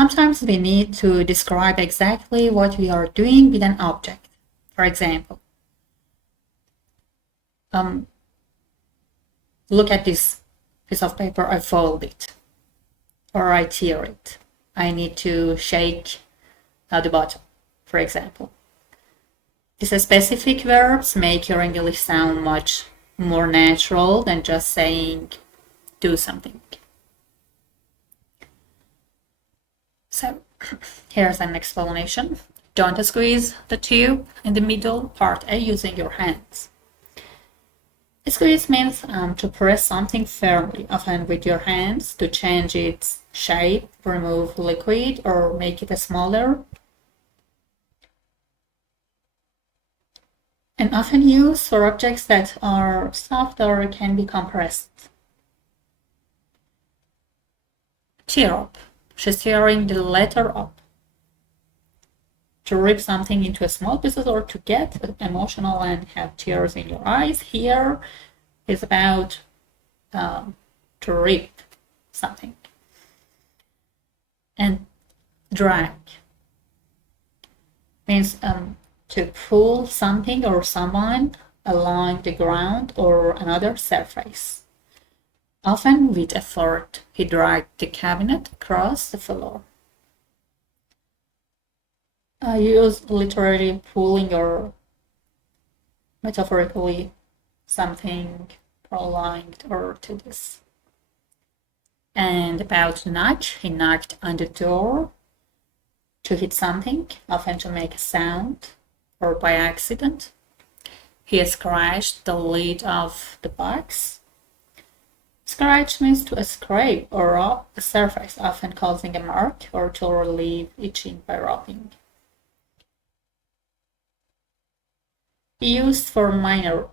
Sometimes we need to describe exactly what we are doing with an object. For example, look at this piece of paper, I fold it, or I tear it. I need to shake the bottle, for example. These specific verbs make your English sound much more natural than just saying do something. So here's an explanation. Don't squeeze the tube in the middle, part A, using your hands. Squeeze means to press something firmly, often with your hands, to change its shape, remove liquid, or make it smaller. And often used for objects that are soft or can be compressed. Tear up. She's tearing the letter up. To rip something into small pieces or to get emotional and have tears in your eyes. Here is about to rip something. And drag means to pull something or someone along the ground or another surface. Often with effort, he dragged the cabinet across the floor. I use literally pulling or metaphorically something prolonged or to this. And about to knock, he knocked on the door to hit something, often to make a sound or by accident. He scratched the lid of the box. Scratch means to scrape or rub the surface, often causing a mark, or to relieve itching by rubbing. Used for minor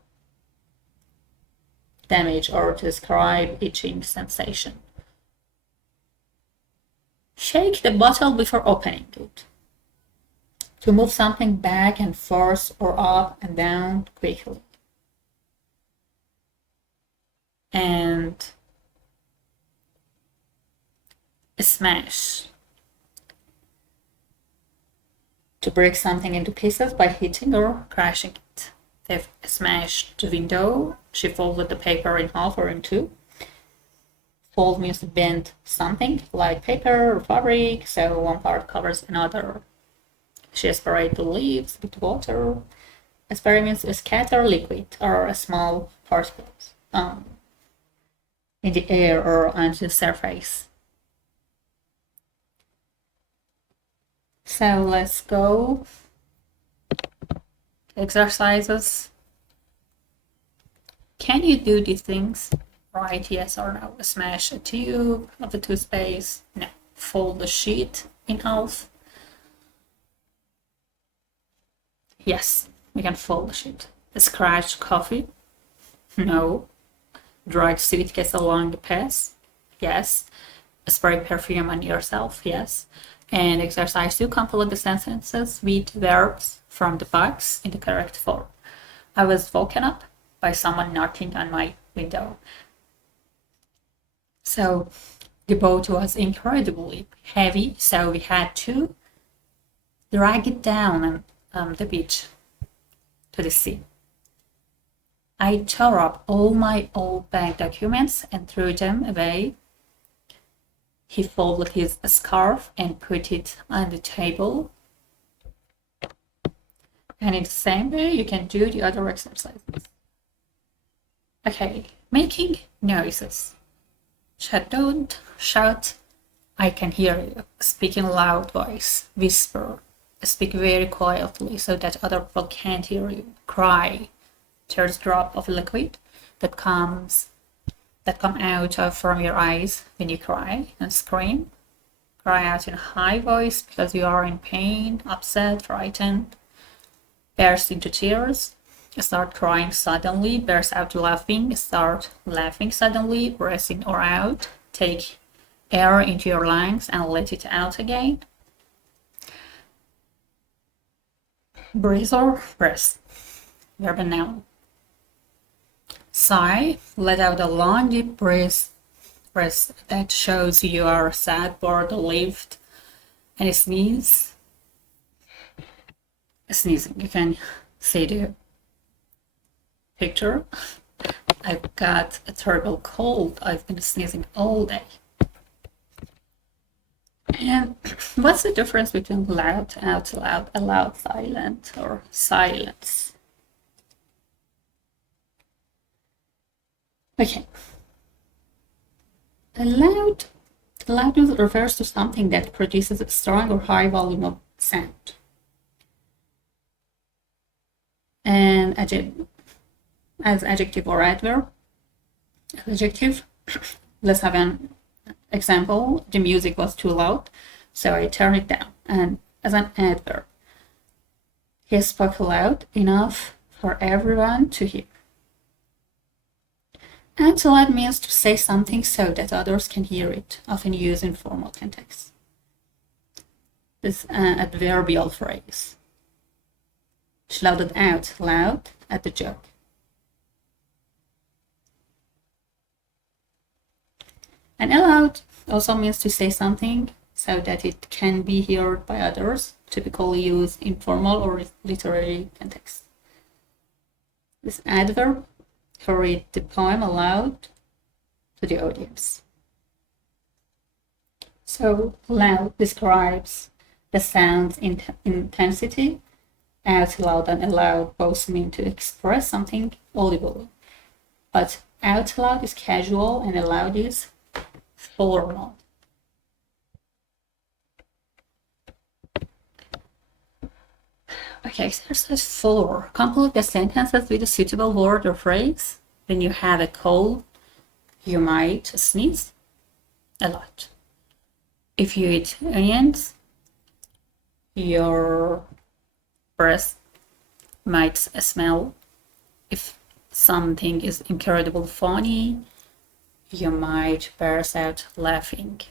damage or to describe itching sensation. Shake the bottle before opening it. To move something back and forth or up and down quickly. And smash. To break something into pieces by hitting or crashing it. They've smashed the window. She folded the paper in half or in two. Fold means to bend something like paper or fabric, so one part covers another. She sprayed the leaves with water. Spray means to scatter liquid or small particles in the air or onto the surface. So let's go. Exercises. Can you do these things? Right, yes or no. Smash a tube of the toothpaste. No. Fold the sheet in half. Yes, we can fold the sheet. Scratch coffee. No. Drag suitcase along the path. Yes. Spray perfume on yourself. Yes. And exercise 2, complete the sentences with verbs from the box in the correct form. I was woken up by someone knocking on my window. So the boat was incredibly heavy, so we had to drag it down on the beach to the sea. I tore up all my old bank documents and threw them away. He folded his scarf and put it on the table. And in the same way, you can do the other exercises. Okay, making noises. Don't shout, I can hear you. Speak in a loud voice. Whisper. Speak very quietly so that other people can't hear you. Cry. There's a drop of liquid that come out from your eyes when you cry. And scream. Cry out in a high voice because you are in pain, upset, frightened. Burst into tears. Start crying suddenly. Burst out laughing. Start laughing suddenly. Breath in or out. Take air into your lungs and let it out again. Breathe or breath. Verb and noun. Sigh. Let out a long deep breath that shows you are sad, bored, relieved. And sneeze. Sneezing. You can see the picture. I've got a terrible cold. I've been sneezing all day. And what's the difference between loud, out loud, aloud, silent, or silence? Okay. Loudness refers to something that produces a strong or high volume of sound. And as adjective or adverb. Adjective, let's have an example. The music was too loud, so I turned it down. And as an adverb, he spoke loud enough for everyone to hear. And to loud means to say something so that others can hear it, often used in formal context. This adverbial phrase. She shouted out loud at the joke. And aloud also means to say something so that it can be heard by others, typically used in formal or literary context. This adverb, to read the poem aloud to the audience. So loud describes the sound's intensity. Out loud and aloud both mean to express something audibly. But out loud is casual and aloud is formal. Okay, exercise 4. Complete the sentences with a suitable word or phrase. When you have a cold, you might sneeze a lot. If you eat onions, your breath might smell. If something is incredibly funny, you might burst out laughing.